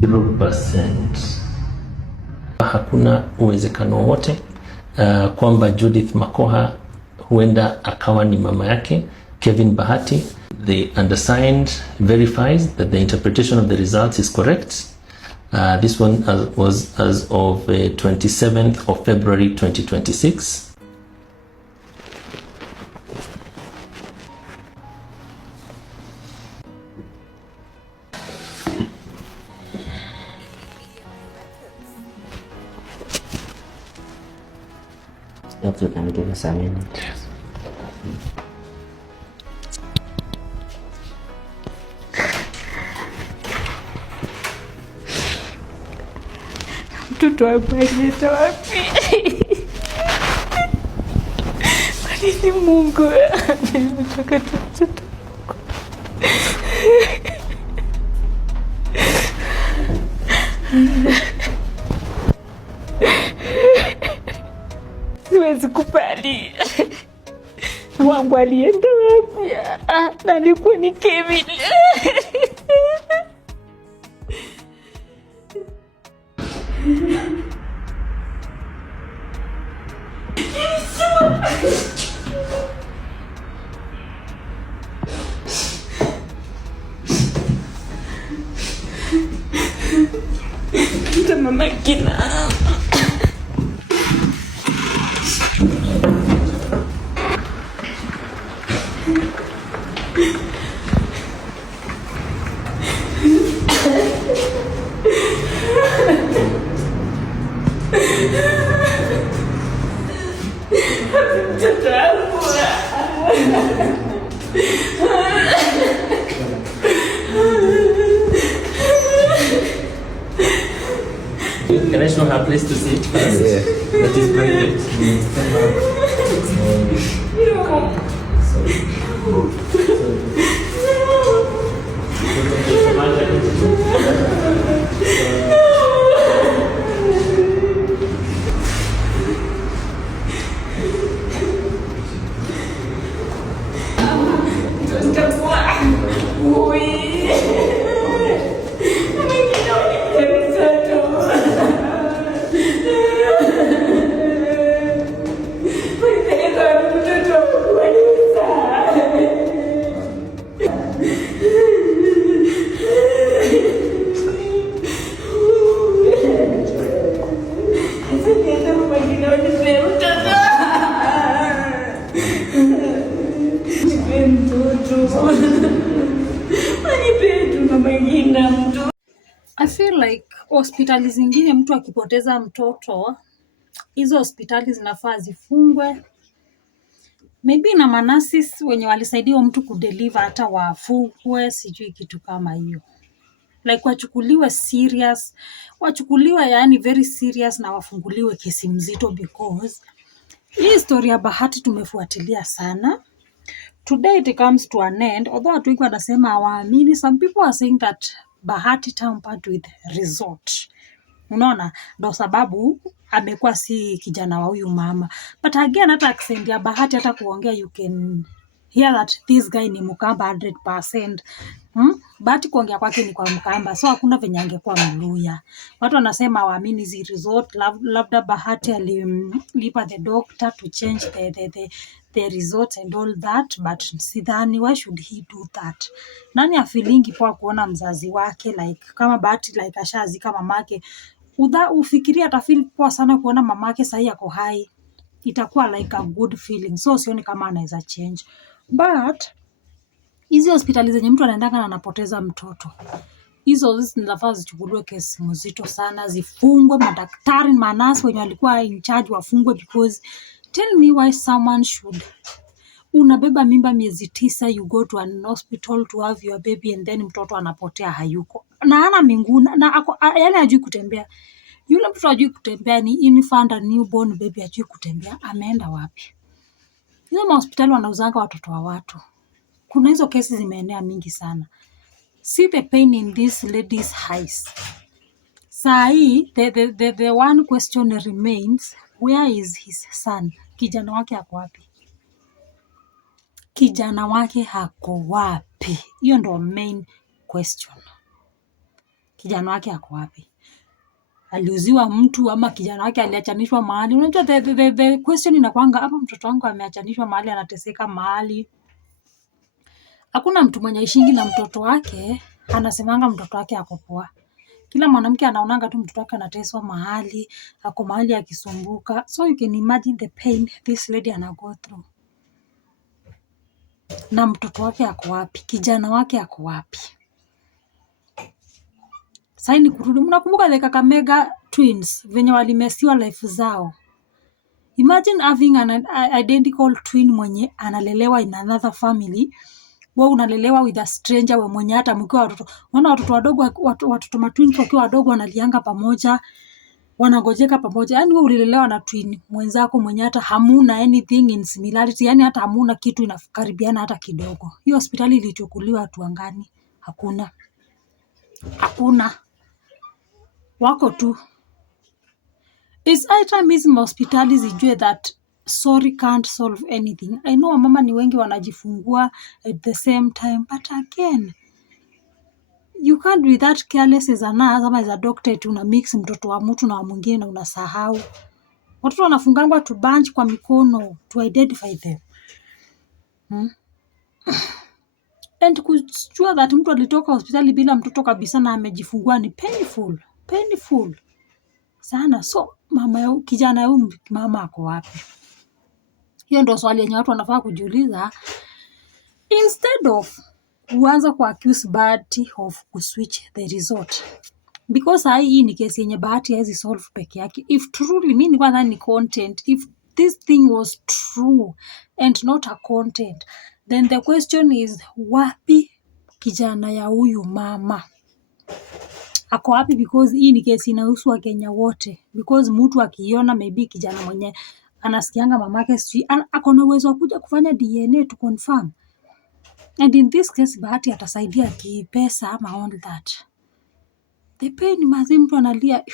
0%. Hakuna uwezekano wote kwamba Judith Makoha huenda akawa ni mama yake Kevin Bahati. The undersigned verifies that the interpretation of the results is correct. This one was as of 27th of February 2026. Doctor, can you give us a minute? Yes. Mtoto wangu alileta wapi? Kwa nini Mungu ametoka mtoto? Siwezi kubali. Wangu alienda wapi? Na alikuwa ni Kevin. Mama Gina. Can I show her place to sit first? Yeah. That is private. I feel like hospitali zingine mtu akipoteza mtoto, hizo hospitali zinafaa zifungwe. Maybe na manasis wenye walisaidia mtu kudeliver hata wafungwe, sijui kitu kama hiyo. Like wachukuliwe serious, wachukuliwe yani very serious na wafunguliwe kesi mzito, because hii story ya Bahati tumefuatilia sana. Today it comes to an end, although watu wengi wanasema hawaamini. Some people are saying that Bahati tampered with resort. Unaona, ndo sababu amekuwa si kijana wa huyu mama. But again, hata accent ya Bahati hata kuongea, you can hear that this guy ni Mkamba 100%. Bahati kuongea kwake ni kwa Mkamba, so hakuna venye angekuwa Mluya. Watu wanasema waamini zi resort, labda Bahati alimlipa the doctor to change the resort and all that, but sidhani, why should he do that? Nani afilingi poa kuona mzazi wake, like kama Bahati like ashazika mamake, ufikiria atafeel poa sana kuona mamake sahi yako hai, itakuwa like a good feeling. So sioni kama anaweza change. But hizi hospitali zenye mtu anaendanga na anapoteza mtoto, hizo zinafaa zichukuliwe kesi mzito sana, zifungwe. Madaktari, manasi wenye walikuwa in charge wafungwe, because tell me why someone should, unabeba mimba miezi 9, you go to an hospital to have your baby, and then mtoto anapotea, hayuko na ana minguna na yani hajui kutembea. Yule mtoto hajui kutembea, ni infant and newborn baby, hajui kutembea, ameenda wapi? Hizo hospitali wanauzanga watoto wa watu. Kuna hizo kesi zimeenea mingi sana. See the pain in this lady's eyes. Sahi, the one question remains, where is his son? Kijana wake ako wapi? Kijana wake hako wapi? Hiyo ndo main question. kijana wake ako wapi? Aliuziwa mtu ama kijana wake aliachanishwa mahali? Unajua the question inakwanga, ama mtoto wangu ameachanishwa mahali, anateseka mahali. Hakuna mtu mwenye ishingi na mtoto wake anasemanga mtoto wake ako poa. Kila mwanamke anaonanga tu mtoto wake anateswa mahali, ako mahali akisumbuka. So you can imagine the pain this lady go through. Na mtoto wake ako wapi? Kijana wake ako wapi? Sasa ni kurudi. Mnakumbuka the Kakamega twins venye walimesiwa life zao? Imagine having an identical twin mwenye analelewa in another family. Wewe unalelewa with a stranger, wewe mwenye hata mkiwa watoto. Wana watoto wadogo, watoto matwins wakiwa wadogo wanalianga pamoja, wanangojeka pamoja. Yaani wewe ulilelewa na twin mwenzako mwenye hata hamuna anything in similarity, yaani hata hamuna kitu inakaribiana hata kidogo. Hiyo hospitali ilichukuliwa hatua gani? Hakuna. Hakuna. Wako tu. It's high time hizi hospitali zijue that sorry can't solve anything. I know mama ni wengi wanajifungua at the same time, but again, you can't be that careless as a nurse ama as a doctor to una mix mtoto wa mtu na wa mwingine na unasahau. Watoto wanafungangwa to bunch kwa mikono to identify them. And kujua that mtu alitoka hospitali bila mtoto kabisa na amejifungua ni painful sana. So mama kijana huyu mama ako wapi? Hiyo ndio swali yenye watu wanafaa kujiuliza, instead of kuanza ku accuse Bahati of kuswitch the resort. Because hii ni kesi yenye Bahati haizi solve peke yake. If truly, mimi nilikuwa nadhani ni content. If this thing was true and not a content, then the question is, wapi kijana ya huyu mama? Ako wapi? Because hii ni kesi inahusu Wakenya wote. Because mtu akiona maybe kijana mwenye anasikianga mamake sijui ako na uwezo wa kuja kufanya DNA to confirm. And in this case Bahati atasaidia kipesa ama all that. The pain mazi mtu analia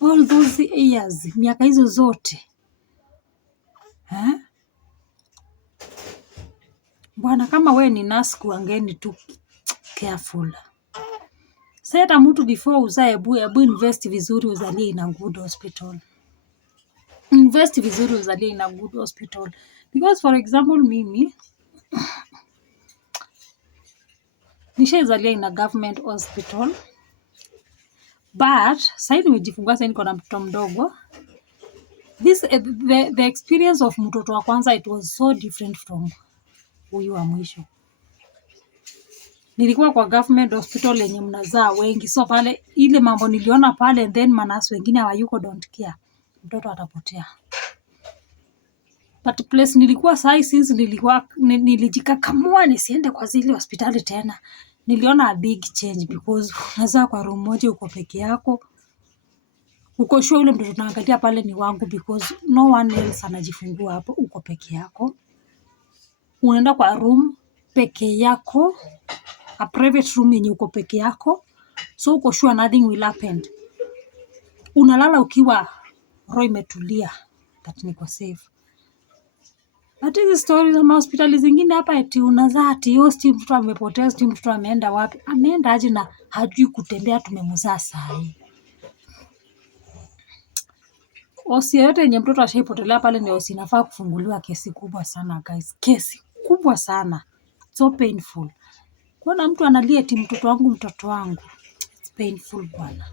all those years, miaka hizo zote. Bwana, kama we ni nurse kuangeni tu careful. Sasa mtu before uzae ebu invest vizuri uzalie in a good hospital. Invest vizuri uzalie in a good hospital. Because for example mimi nishaizalia in a government hospital. But sasa nimejifungua, sasa niko na mtoto mdogo. The experience of mtoto wa kwanza, it was so different from huyu wa mwisho. Nilikuwa kwa government hospital yenye mnazaa wengi. So pale ile mambo niliona pale, and then manasi wengine hawayuko don't care. Mtoto atapotea. But place nilikuwa sai, since nilijikakamua nisiende kwa zile hospitali tena. Niliona a big change because unazaa kwa room moja, uko peke yako. Uko sure ule mtoto naangalia pale ni wangu because no one else anajifungua hapo, uko peke yako. Unaenda kwa room peke yako, a private room yenye uko peke yako. So uko sure nothing will happen. Unalala ukiwa roho imetulia that niko safe. But hizi stories za hospitali zingine hapa eti unazaa ati hosti mtoto amepotea, ati mtoto ameenda wapi? Ameenda aje na hajui kutembea, tumemzaa saa hii. Hosi yote yenye mtoto ashaipotelea pale ndio hosi inafaa kufunguliwa. Kesi kubwa sana guys. Kesi kubwa sana. So painful. Kuna mtu analia eti mtoto wangu. It's painful bwana.